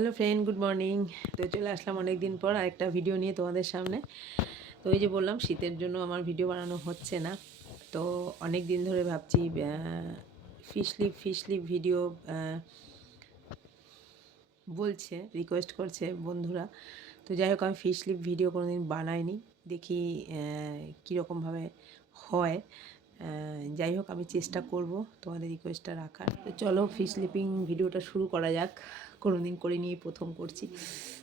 Hello friend, good morning. তো চলে আসলাম অনেক দিন পর আরেকটা ভিডিও নিয়ে তোমাদের সামনে। তো ওই যে বললাম শীতের জন্য আমার ভিডিও বানানো হচ্ছে না। তো অনেক দিন ধরে ভাবছি ফিশ লিপ ভিডিও বলছে, রিকোয়েস্ট করছে বন্ধুরা। তো যাই হোক, আমি ফিশ লিপ ভিডিও কোনোদিন বানাইনি, দেখি কীরকমভাবে হয়। যাই হোক, আমি চেষ্টা করব তোমাদের রিকোয়েস্টটা রাখার। তো চলো ফিশ লিপিং ভিডিওটা শুরু করা যাক। কোনোদিন করে নিয়ে প্রথম করছি।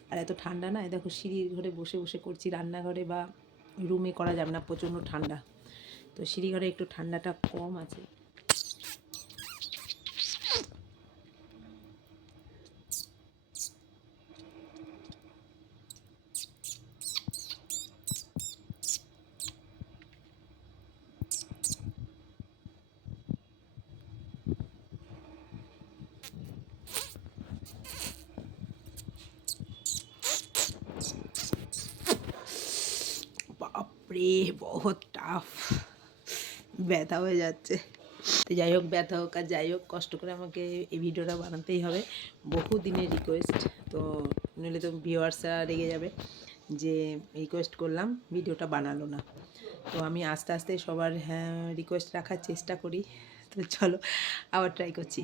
আর এত ঠান্ডা না, দেখো সিঁড়ির ঘরে বসে বসে করছি, রান্নাঘরে বা রুমে করা যাবে না, প্রচণ্ড ঠান্ডা। তো সিঁড়ি ঘরে একটু ঠান্ডাটা কম আছে। বাপরে, বহুত টাফ, ব্যথা হয়ে যাচ্ছে। তো যাই হোক, ব্যথা হোক আর যাই হোক, কষ্ট করে আমাকে এই ভিডিওটা বানাতেই হবে। বহু দিনের রিকোয়েস্ট, তো নইলে তো ভিউয়ার্সরা রেগে যাবে যে রিকোয়েস্ট করলাম ভিডিওটা বানালো না। তো আমি আস্তে আস্তে সবার রিকোয়েস্ট রাখার চেষ্টা করি। তো চলো আবার ট্রাই করছি।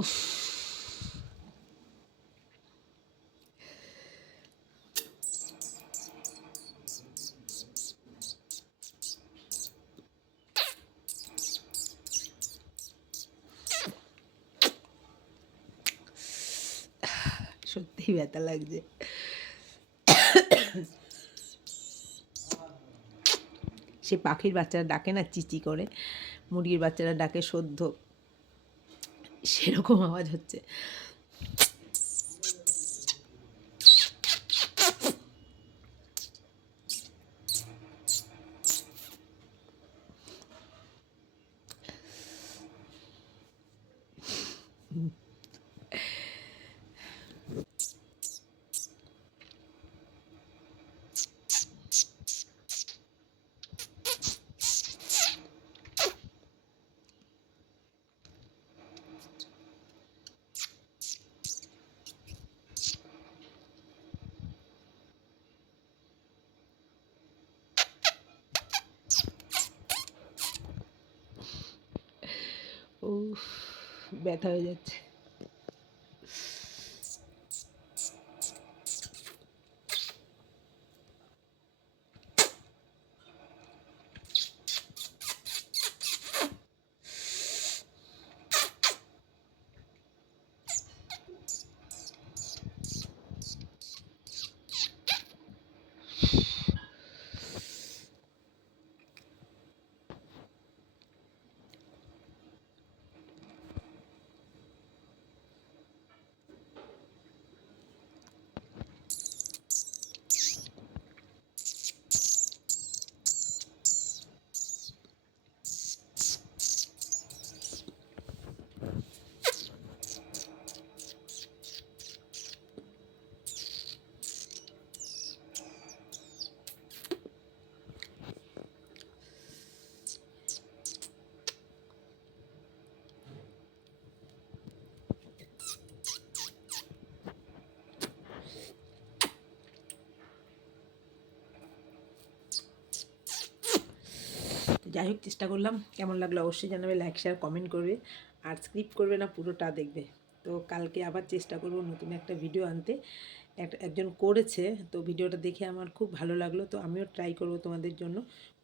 উফ, সত্যিই ব্যথা লাগছে। সে পাখির বাচ্চারা ডাকে না চিচি করে, মুরগির বাচ্চারা ডাকে সদ্য, সেরকম আওয়াজ হচ্ছে। উফ, ব্যথা হয়ে যাচ্ছে। যাই হোক, চেষ্টা করলাম। কেমন লাগলো অবশ্যই জানাবে, লাইক শেয়ার কমেন্ট করবে, আর স্ক্রিপ্ট করবে না, পুরোটা দেখবে। তো কালকে আবার চেষ্টা করব নতুন একটা ভিডিও আনতে। একজন করেছে, তো ভিডিওটা দেখে আমার খুব ভালো লাগলো, তো আমিও ট্রাই করব তোমাদের জন্য।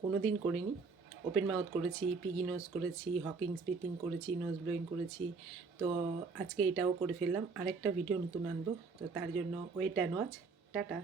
কোনো দিন করিনি। ওপেন মাউথ করেছি, পিগি নোজ করেছি, হকিং স্পিটিং করেছি, নোজ ব্লোয়িং করেছি। তো আজকে এটাও করে ফেললাম। আরেকটা ভিডিও নতুন আনবো, তো তার জন্য ওয়েট অ্যান্ড ওয়াচ। টাটা।